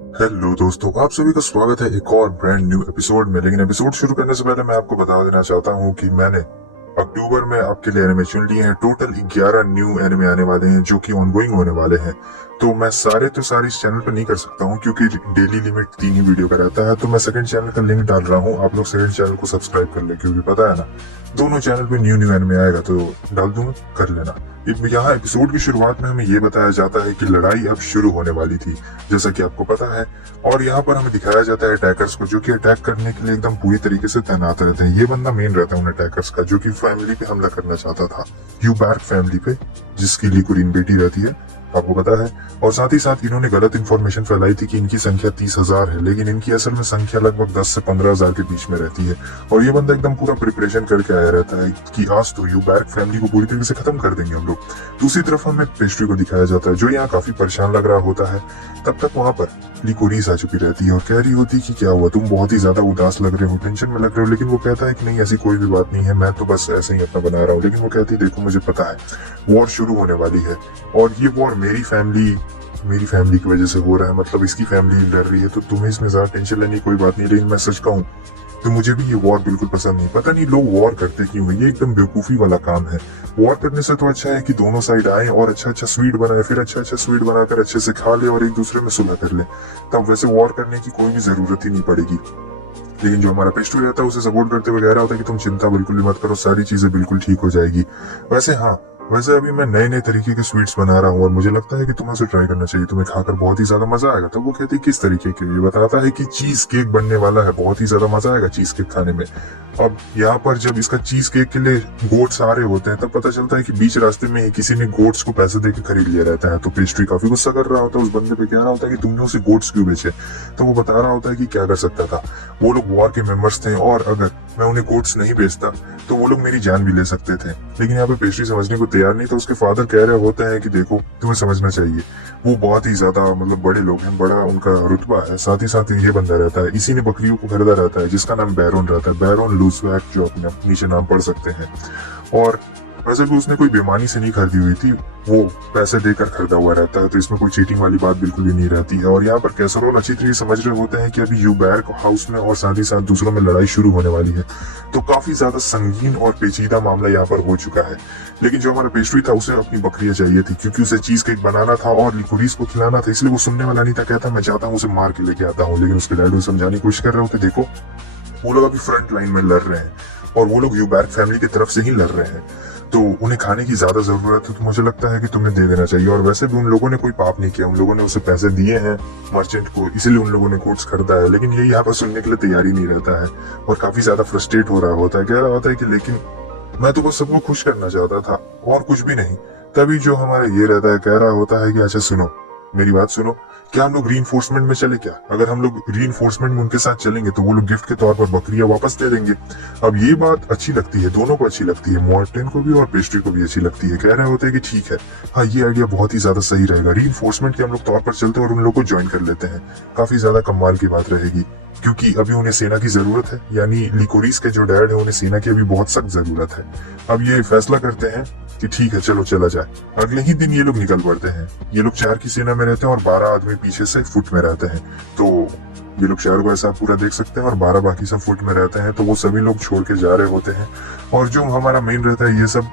Hello दोस्तों, आप सभी का स्वागत है एक और ब्रांड न्यू एपिसोड में। लेकिन एपिसोड शुरू करने से पहले मैं आपको बता देना चाहता हूँ कि मैंने अक्टूबर में आपके लिए एनिमे चुन लिए हैं। टोटल 11 न्यू एनिमे आने वाले हैं जो कि ऑनगोइंग होने वाले हैं। तो मैं सारे इस चैनल पर नहीं कर सकता हूँ क्योंकि डेली लिमिट 3 ही वीडियो का रहता है। तो मैं सेकंड चैनल का लिंक डाल रहा हूँ, आप लोग सेकंड चैनल को सब्सक्राइब कर ले, क्योंकि पता है ना, दोनों चैनल पे न्यू एनिमे आएगा तो डाल दूंगा, कर लेना। यहाँ एपिसोड की शुरुआत में हमें ये बताया जाता है कि लड़ाई अब शुरू होने वाली थी, जैसा कि आपको पता है। और यहाँ पर हमें दिखाया जाता है अटैकर्स को, जो कि अटैक करने के लिए एकदम पूरी तरीके से तैनात रहते हैं। ये बंदा मेन रहता है उन अटैकर्स का, जो कि फैमिली पे हमला करना चाहता था, यूबैर्क फैमिली पे, जिसकी लिकुरिन बेटी रहती है, आपको पता है। और साथ ही साथ इन्होंने गलत इन्फॉर्मेशन फैलाई थी कि इनकी संख्या 30,000 है, लेकिन इनकी असल में संख्या लगभग 10 से 15,000 के बीच में रहती है। और ये बंदा एकदम पूरा प्रिपरेशन करके आया रहता है कि आज तो यूबैर्क फैमिली को पूरी तरीके से खत्म कर देंगे हम लोग। दूसरी तरफ हमें पेस्ट्री को दिखाया जाता है, जो यहाँ काफी परेशान लग रहा होता है। तब तक वहां पर लिकोरीस आ चुकी रहती है और कह रही होती कि क्या हुआ, तुम बहुत ही ज्यादा उदास लग रहे हो, टेंशन में लग रहे हो। लेकिन वो कहता है कि नहीं, ऐसी कोई भी बात नहीं है, मैं तो बस ऐसे ही अपना बना रहा हूँ। लेकिन वो कहती है, देखो मुझे पता है वॉर शुरू होने वाली है, और ये वॉर मेरी फैमिली की वजह से हो रहा है, मतलब इसकी फैमिली लड़ रही है, तो तुम्हें इसमें ज्यादा टेंशन लेने की कोई बात नहीं। लेकिन मैं सच कहूँ तो मुझे भी ये वॉर बिल्कुल पसंद नहीं। पता नहीं लोग वॉर करते क्यों है, ये एकदम बेवकूफी वाला काम है। वॉर करने से तो अच्छा है कि दोनों साइड आए और अच्छा स्वीट बनाए, फिर अच्छा स्वीट बनाकर अच्छे से खा ले और एक दूसरे में सुलह कर ले, तब वैसे वॉर करने की कोई भी जरूरत ही नहीं पड़ेगी। लेकिन जो हमारा पेस्ट्री रहता है उसे सपोर्ट करते हुए कह रहा होता है कि तुम चिंता बिल्कुल भी मत करो, सारी चीजें बिल्कुल ठीक हो जाएगी। वैसे हाँ, वैसे अभी मैं नए तरीके के स्वीट्स बना रहा हूँ और मुझे लगता है कि तुम्हें उसे ट्राई करना चाहिए, तुम्हें खाकर बहुत ही ज्यादा मजा आएगा। तो वो कहती है किस तरीके के, ये बताता है कि चीज केक बनने वाला है, बहुत ही ज्यादा मजा आएगा चीज केक खाने में। अब यहाँ पर जब इसका चीज केक के लिए गोट्स आ रहे होते हैं, तब पता चलता है कि बीच रास्ते में ही किसी ने गोट्स को पैसे देकर खरीद लिया रहता है। तो पेस्ट्री काफी गुस्सा कर रहा होता है, उस बंदे पे कह रहा होता है कि तुमने उसे गोट्स क्यों बेचे। तो वो बता रहा होता है कि क्या कर सकता था, वो लोग वॉर के मेंबर्स थे और अगर मैं उन्हें गोट्स नहीं बेचता तो वो लोग मेरी जान भी ले सकते थे। लेकिन यहाँ पे पेस्ट्री समझने को तैयार नहीं। तो उसके फादर कह रहे होते हैं कि देखो तुम्हें समझना चाहिए, वो बहुत ही ज्यादा मतलब बड़े लोग हैं, बड़ा उनका रुतबा है। साथ ही साथ ये बंदा रहता है, इसी ने बकरियों को खरीदा रहता है, जिसका नाम बैरोन रहता है, बैरोन लूजवैक, जो अपने नीचे नाम पढ़ सकते हैं। और वैसे भी उसने कोई बेमानी से नहीं खरीदी हुई थी, वो पैसे देकर खरीदा हुआ रहता है, तो इसमें कोई चीटिंग वाली बात बिल्कुल भी नहीं रहती है। और यहाँ पर कैसरोल अच्छी तरीके समझ रहे होते हैं कि अभी यूबैर्क हाउस में और साथ ही साथ दूसरों में लड़ाई शुरू होने वाली है। तो काफी ज्यादा संगीन और पेचीदा मामला यहाँ पर हो चुका है। लेकिन जो हमारा पेस्ट्री था उसे अपनी बकरियां चाहिए थी, क्योंकि उसे चीज केक बनाना था और लिकोरीस को खिलाना था, इसलिए वो सुनने वाला नहीं था। कहता मैं चाहता हूँ उसे मार के लेके आता हूँ। लेकिन उसके डैड उसे समझाने की कोशिश कर रहे होते, देखो वो लोग अभी फ्रंट लाइन में लड़ रहे हैं और वो लोग यूबैर्क फैमिली की तरफ से ही लड़ रहे हैं, तो उन्हें खाने की ज्यादा जरूरत है, तो मुझे लगता है कि तुम्हें दे देना चाहिए। और वैसे भी उन लोगों ने कोई पाप नहीं किया, उन लोगों ने उसे पैसे दिए हैं मर्चेंट को, इसलिए उन लोगों ने कोट्स खरीदा है। लेकिन ये यहाँ पर सुनने के लिए तैयार ही नहीं रहता है और काफी ज्यादा फ्रस्ट्रेट हो रहा होता है। कह रहा होता है कि लेकिन मैं तो बस सबको खुश करना चाहता था और कुछ भी नहीं। तभी जो हमारा ये रहता है कह रहा होता है कि अच्छा सुनो, मेरी बात सुनो, क्या हम लोग रीइंफोर्समेंट में चले क्या? अगर हम लोग रीइंफोर्समेंट में उनके साथ चलेंगे तो वो लोग गिफ्ट के तौर पर बकरियां वापस दे देंगे। अब ये बात अच्छी लगती है, दोनों को अच्छी लगती है, मॉर्टिन को भी और पेस्ट्री को भी अच्छी लगती है। कह रहे होते हैं कि ठीक है, हाँ ये आइडिया बहुत ही ज्यादा सही रहेगा, रीइंफोर्समेंट के हम लोग तौर पर चलते हैं और उन लोग को ज्वाइन कर लेते हैं। काफी ज्यादा कमाल की बात रहेगी, क्योंकि अभी उन्हें सेना की जरूरत है, यानी लिकोरीस के जो डैड है उन्हें सेना की अभी बहुत सख्त जरूरत है। अब ये फैसला करते हैं कि ठीक है चलो चला जाए। अगले ही दिन ये लोग निकल पड़ते हैं। ये लोग 4 की सेना में रहते हैं और 12 आदमी पीछे से फुट में रहते हैं। तो ये लोग शहर को ऐसा पूरा देख सकते हैं और 12 बाकी सब फुट में रहते हैं। तो वो सभी लोग छोड़ के जा रहे होते हैं। और जो हमारा मेन रहता है ये सब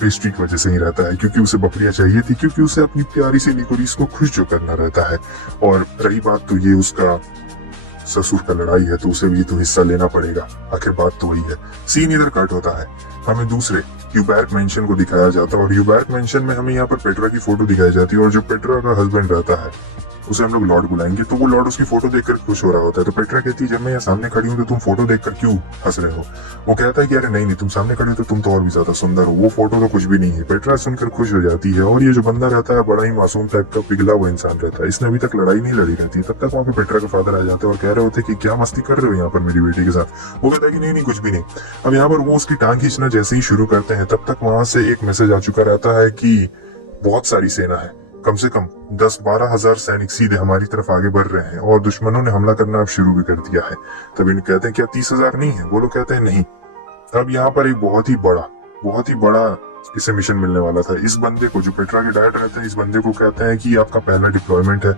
पेस्ट्री की वजह से ही रहता है, क्योंकि उसे बकरियां चाहिए थी, क्योंकि उसे अपनी प्यारी सी लिकोरीस को खुश जो करना रहता है। और रही बात तो ये उसका ससुर का लड़ाई है, तो उसे भी तो हिस्सा लेना पड़ेगा, आखिर बात तो वही है। सीन इधर कट होता है, हमें दूसरे यूबैर्क मेंशन को दिखाया जाता है और यूबैर्क मेंशन में हमें यहाँ पर पेट्रा की फोटो दिखाई जाती है। और जो पेट्रा का हस्बैंड रहता है उसे हम लोग लॉर्ड बुलाएंगे, तो वो लॉर्ड उसकी फोटो देखकर खुश हो रहा होता है। तो पेट्रा कहती है जब मैं यहाँ सामने खड़ी हूँ तो तुम फोटो देखकर क्यों हंस रहे हो? वो कहता है कि अरे नहीं तुम सामने खड़े हो तो तुम तो और भी ज्यादा सुंदर हो, वो फोटो तो कुछ भी नहीं है। पेट्रा सुनकर खुश हो जाती है। और ये जो बंदा रहता है बड़ा ही मासूम टाइप का पिघला हुआ इंसान रहता है, इसने अभी तक लड़ाई नहीं लड़ी रहती। तब तक वहाँ पे पेट्रा के फादर आ जाते हैं और कह रहे होते कि क्या मस्ती कर रहे हो यहाँ पर मेरी बेटी के साथ। वो कहता है कि नहीं कुछ भी नहीं। अब यहाँ पर वो उसकी टांग खींचना जैसे ही शुरू करते हैं, तब तक वहां से एक मैसेज आ चुका रहता है कि बहुत सारी सेना है, कम से कम 10-12 हजार सैनिक सीधे हमारी तरफ आगे बढ़ रहे हैं और दुश्मनों ने हमला करना अब शुरू भी कर दिया है। तब इन कहते हैं क्या 30,000 नहीं है? वो लोग कहते हैं नहीं। अब यहाँ पर एक बहुत ही बड़ा इसे मिशन मिलने वाला था। इस बंदे को, जो पेट्रा के डैड रहते हैं, इस बंदे को कहते हैं कि आपका पहला डिप्लॉयमेंट है,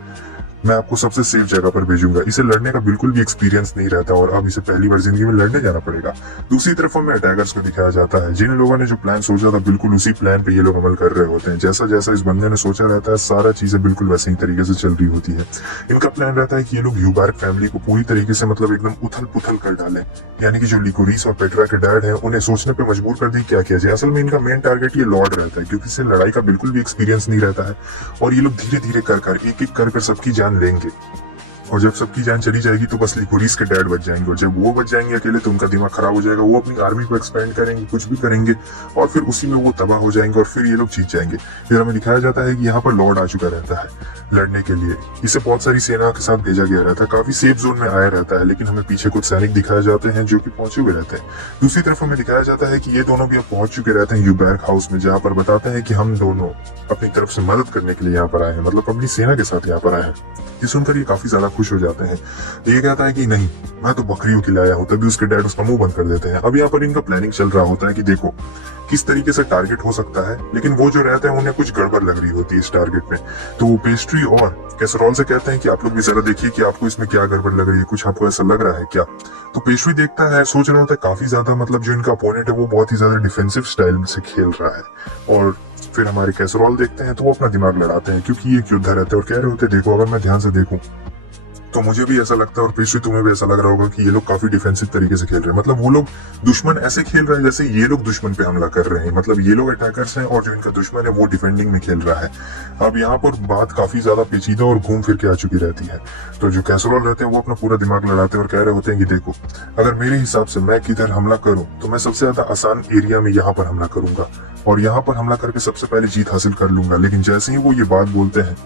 मैं आपको सबसे सेफ जगह पर भेजूंगा। इसे लड़ने का बिल्कुल भी एक्सपीरियंस नहीं रहता और अब इसे पहली बार जिंदगी में लड़ने जाना पड़ेगा। दूसरी तरफ हमें अटैकर्स को दिखाया जाता है। जिन लोगों ने जो प्लान सोचा था बिल्कुल उसी प्लान पे ये लोग अमल कर रहे होते हैं। जैसा जैसा इस बंदे ने सोचा रहता है सारा चीजें बिल्कुल वैसे ही तरीके से चल रही होती है। इनका प्लान रहता है कि ये लोग यूबार्क फैमिली को पूरी तरीके से मतलब एकदम उथल पुथल कर डालें, यानी कि जो लिकोरिस और पेट्रा के डैड है उन्हें सोचने पे मजबूर कर दी क्या किया जाए। असल में इनका मेन टारगेट ये लॉर्ड रहता है, क्योंकि इसे लड़ाई का बिल्कुल भी एक्सपीरियंस नहीं रहता है और ये लोग धीरे धीरे कर एक एक कर सबकी जान लेंगे। और जब सबकी जान चली जाएगी तो बस लिकोरिस के डैड बच जाएंगे, और जब वो बच जाएंगे अकेले तो उनका दिमाग खराब हो जाएगा। वो अपनी आर्मी को एक्सपेंड करेंगे, कुछ भी करेंगे और फिर उसी में वो तबाह हो जाएंगे और फिर ये लोग जीत जाएंगे। फिर हमें दिखाया जाता है कि यहाँ पर लॉर्ड आ चुका रहता है लड़ने के लिए। इसे बहुत सारी सेना के साथ भेजा गया रहता है, काफी सेफ जोन में आया रहता है, लेकिन हमें पीछे कुछ सैनिक दिखाए जाते हैं जो कि पहुंचे हुए रहते हैं। दूसरी तरफ हमें दिखाया जाता है कि ये दोनों भी अब पहुंच चुके रहते हैं यूबार्क हाउस में, जहाँ पर बताते हैं कि हम दोनों अपनी तरफ से मदद करने के लिए यहाँ पर आए हैं, मतलब अपनी सेना के साथ यहाँ पर आए हैं। ये सुनकर ये काफी ज्यादा खुश हो जाते हैं। ये कहता है कि नहीं, मैं तो बकरियों की लाया हूँ। तभी उसके डैड उसका मुंह बंद कर देते हैं। अब यहाँ पर इनका प्लानिंग चल रहा होता है कि देखो किस तरीके से टारगेट हो सकता है, लेकिन वो जो रहते हैं उन्हें कुछ गड़बड़ लग रही होती है इस टारगेट में। तो वो पेस्ट्री और कैसरोल से कहते हैं कि आप लोग भी जरा देखिए कि आपको इसमें क्या गड़बड़ लग रही है, कुछ आपको ऐसा लग रहा है क्या। तो पेस्ट्री देखता है, सोच रहा होता है काफी ज्यादा मतलब जो इनका अपोनेंट है वो बहुत ही ज्यादा डिफेंसिव स्टाइल से खेल रहा है। और फिर हमारे कैसरोल देखते हैं तो वो अपना दिमाग लड़ाते हैं, क्योंकि ये एक योद्धा रहते हैं और कह रहे होते देखो अगर मैं ध्यान से देखूं तो मुझे भी ऐसा लगता है और पेस्ट्री तुम्हें भी ऐसा लग रहा होगा कि ये लोग काफी डिफेंसिव तरीके से खेल रहे हैं। मतलब वो लोग दुश्मन ऐसे खेल रहे हैं जैसे ये लोग दुश्मन पे हमला कर रहे हैं। मतलब ये लोग अटैकर्स हैं और जो इनका दुश्मन है वो डिफेंडिंग में खेल रहा है। अब यहाँ पर बात काफी ज्यादा पेचीदा और घूम फिर के आ चुकी रहती है। तो जो कैसरोल रहते हैं वो अपना पूरा दिमाग लड़ाते हैं और कह रहे होते हैं कि देखो अगर मेरे हिसाब से मैं किधर हमला करूं तो मैं सबसे ज्यादा आसान एरिया में यहाँ पर हमला करूंगा और यहाँ पर हमला करके सबसे पहले जीत हासिल कर लूंगा। लेकिन जैसे ही वो ये बात बोलते हैं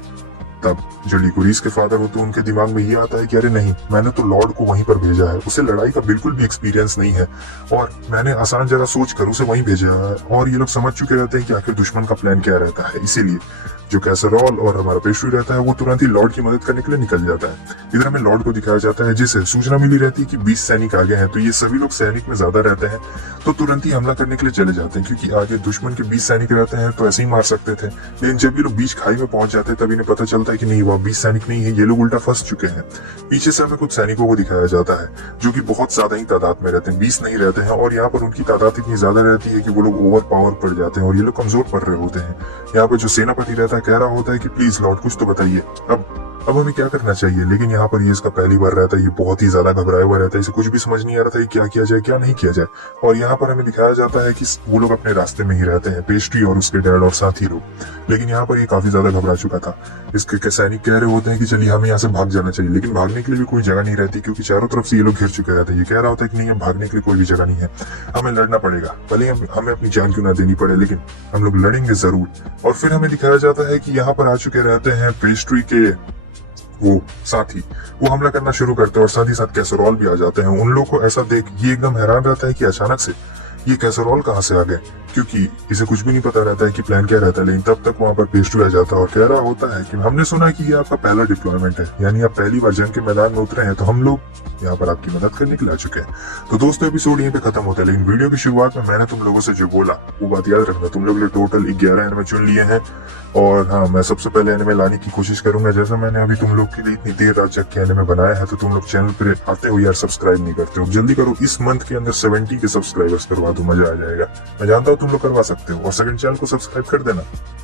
तब जो लिकोरिस के फादर होते हैं उनके दिमाग में ये आता है कि अरे नहीं, मैंने तो लॉर्ड को वहीं पर भेजा है, उसे लड़ाई का बिल्कुल भी एक्सपीरियंस नहीं है और मैंने आसान जगह सोच कर उसे वहीं भेजा है। और ये लोग समझ चुके रहते हैं कि आखिर दुश्मन का प्लान क्या रहता है। इसीलिए जो कैसरोल और हमारा पेस्ट्री रहता है वो तुरंत ही लॉर्ड की मदद करने के लिए निकल जाता है। इधर हमें लॉर्ड को दिखाया जाता है जिसे सूचना मिली रहती है कि 20 सैनिक आगे हैं। तो ये सभी लोग सैनिक में ज्यादा रहते हैं तो तुरंत ही हमला करने के लिए चले जाते हैं, क्योंकि आगे दुश्मन के 20 सैनिक रहते हैं तो ऐसे ही मार सकते थे। लेकिन जब ये लोग बीच खाई में पहुंच जाते हैं तब इन्हें पता चलता है कि नहीं, वह 20 सैनिक नहीं है, ये लोग उल्टा फंस चुके हैं। पीछे से हमें कुछ सैनिकों को दिखाया जाता है जो कि बहुत ज्यादा ही तादाद में रहते हैं, 20 नहीं रहते हैं और यहाँ पर उनकी तादाद इतनी ज्यादा रहती है कि वो लोग ओवर पावर पड़ जाते हैं और ये लोग कमजोर पड़ रहे होते हैं। यहाँ पर जो सेनापति रहता है कह रहा होता है कि प्लीज लॉर्ड कुछ तो बताइए, अब हमें क्या करना चाहिए। लेकिन यहाँ पर ये इसका पहली बार रहता है, ये बहुत ही ज्यादा घबराया हुआ रहता है, इसे कुछ भी समझ नहीं आ रहा था क्या किया जाए क्या नहीं किया जाए। और यहाँ पर हमें दिखाया जाता है कि वो लोग अपने रास्ते में ही रहते हैं, पेस्ट्री और उसके डैड और साथी लोग। लेकिन यहाँ पर ये काफी ज्यादा घबरा चुका था। इसके सैनिक कह रहे होते हैं कि चलिए हमें यहाँ से भाग जाना चाहिए, लेकिन भागने के लिए भी कोई जगह नहीं रहती, क्योंकि चारों तरफ से ये लोग घिर चुके रहते हैं। ये कह रहा होता है कि नहीं, भागने के लिए कोई भी जगह नहीं है, हमें लड़ना पड़ेगा, भले हमें अपनी जान क्यों ना देनी पड़े, लेकिन हम लोग लड़ेंगे जरूर। और फिर हमें दिखाया जाता है कि यहाँ पर आ चुके रहते हैं पेस्ट्री के वो साथी, वो हमला करना शुरू करते हैं और साथ ही साथ कैसरोल भी आ जाते हैं। उन लोगों को ऐसा देख ये एकदम हैरान रहता है कि अचानक से ये कैसरोल कहाँ से आ गए, क्योंकि इसे कुछ भी नहीं पता रहता है कि प्लान क्या रहता है। लेकिन तब तक वहां पर पेस्ट्री आ जाता है और कह रहा होता है कि हमने सुना कि ये आपका पहला डिप्लॉयमेंट है, यानी आप पहली बार जंग के मैदान में उतरे हैं, तो हम लोग यहाँ पर आपकी मदद करने के लिए आ चुके हैं। तो दोस्तों एपिसोड यहीं पे खत्म होता है, लेकिन वीडियो की शुरुआत में मैंने तुम लोगों से जो बोला वो बात याद रखना। तुम लोग ने टोटल 11 एनिमे चुन लिए हैं और हाँ, मैं सबसे पहले एनिमे लाने की कोशिश करूंगा। जैसा मैंने अभी तुम लोग के लिए इतनी देर रात जग के एनिमे बनाया है, तो तुम लोग चैनल पे आते हो यार सब्सक्राइब नहीं करते हो, जल्दी करो। इस मंथ के अंदर 70 के सब्सक्राइबर्स करवा दो, मजा आ जाएगा। मैं जानता हूँ तुम लोग करवा सकते हो और सेकंड चैनल को सब्सक्राइब कर देना।